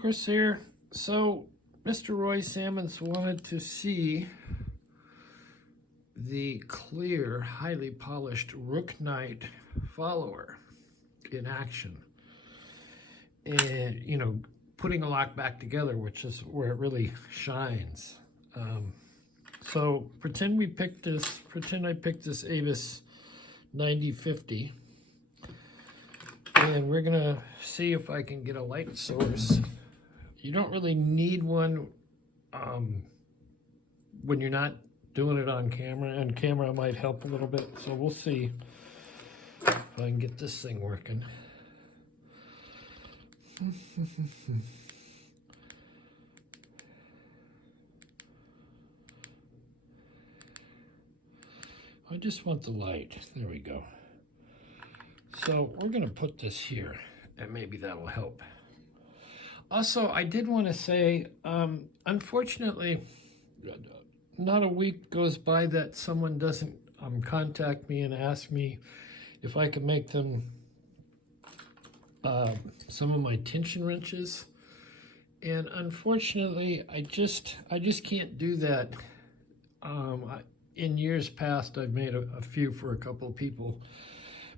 Chris here. So, Mr. Roy Salmons wanted to see the clear, highly polished Rook Knight follower in action. And, you know, putting a lock back together, which is where it really shines. So, pretend I picked this Avis 9050. And we're going to see if I can get a light source. You don't really need one when you're not doing it on camera, and camera might help a little bit. So we'll see if I can get this thing working. I just want the light. There we go. So we're going to put this here, and maybe that'll help. Also, I did want to say, unfortunately, not a week goes by that someone doesn't contact me and ask me if I can make them some of my tension wrenches. And unfortunately, I just can't do that. In years past, I've made a few for a couple of people.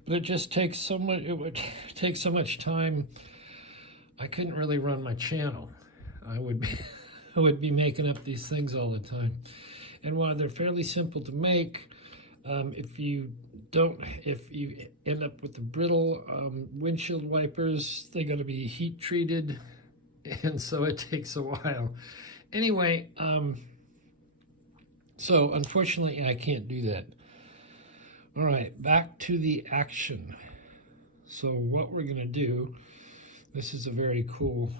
But it just takes so much, it would take so much time. I couldn't really run my channel. I would be making up these things all the time. And while they're fairly simple to make, if you end up with the brittle windshield wipers, they got to be heat treated, and so it takes a while. Anyway, so unfortunately I can't do that. All right, back to the action. So what we're going to do, this is a very cool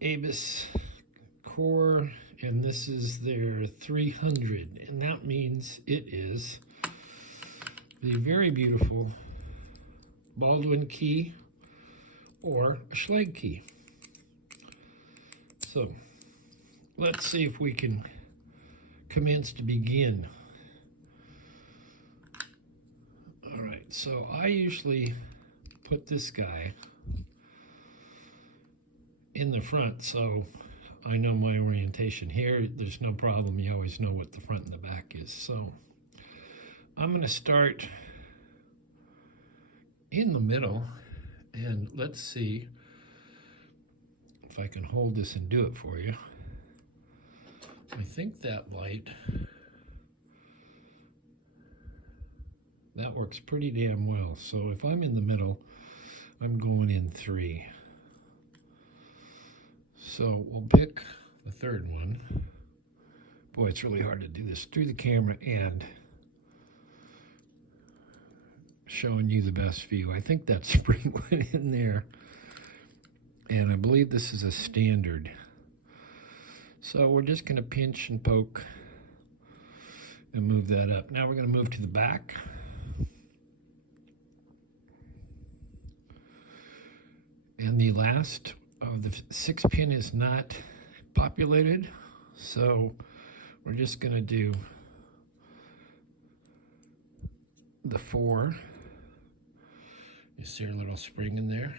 Avis core, and this is their 300, and that means it is the very beautiful Baldwin key or a Schlage key. So let's see if we can commence to begin. All right, so I usually put this guy in the front so I know my orientation. Here, there's no problem. You always know what the front and the back is. So I'm going to start in the middle, and let's see if I can hold this and do it for you. I think that light, that works pretty damn well. So if I'm in the middle, I'm going in 3. So we'll pick the third one. Boy, it's really hard to do this through the camera and showing you the best view. I think that spring went in there, and I believe this is a standard. So we're just going to pinch and poke and move that up. Now we're going to move to the back. And the last of the 6 pin is not populated, so we're just going to do the 4. You see our little spring in there?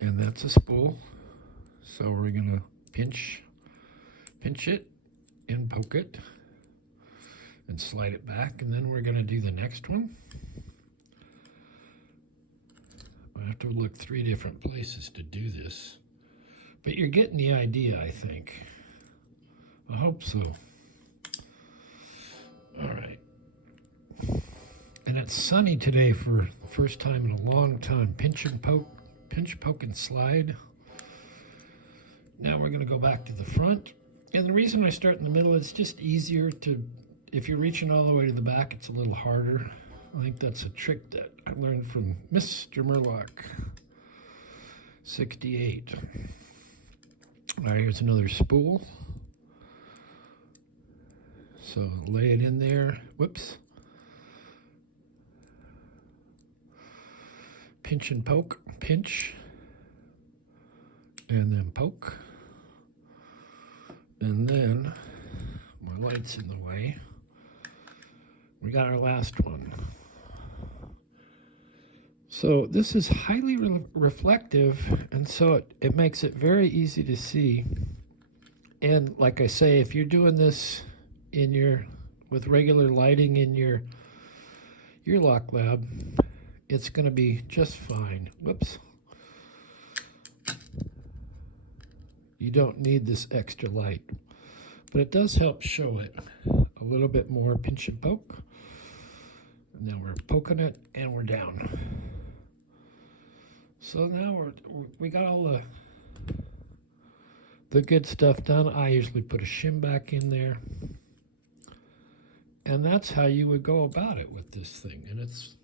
And that's a spool, so we're going to pinch it and poke it and slide it back, and then we're going to do the next one. I have to look 3 different places to do this, but you're getting the idea, I think. I hope so. All right. And it's sunny today for the first time in a long time. Pinch, poke, and slide. Now we're going to go back to the front. And the reason I start in the middle, it's just easier to, if you're reaching all the way to the back, it's a little harder. I think that's a trick that I learned from Mr. Murlock, 68. All right, here's another spool. So lay it in there. Whoops. Pinch and poke. Pinch. And then poke. And then, my light's in the way. We got our last one. So this is highly reflective, and so it makes it very easy to see. And like I say, if you're doing this with regular lighting in your lock lab, it's going to be just fine. Whoops. You don't need this extra light, but it does help show it a little bit more. Pinch and poke. And now we're poking it, and we're down. So now we got all the good stuff done. I usually put a shim back in there. And that's how you would go about it with this thing. And it's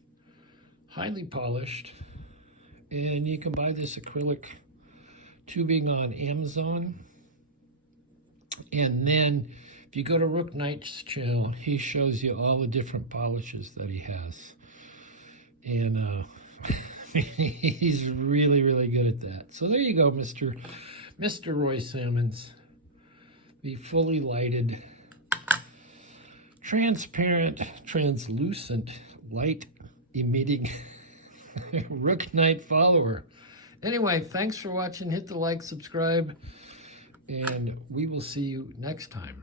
highly polished. And you can buy this acrylic tubing on Amazon. And then if you go to Rook Knights' channel, he shows you all the different polishes that he has. And he's really, really good at that. So there you go, Mr. Roy Salmons. The fully lighted, transparent, translucent, light emitting Rook Knight follower. Anyway, thanks for watching. Hit the like, subscribe, and we will see you next time.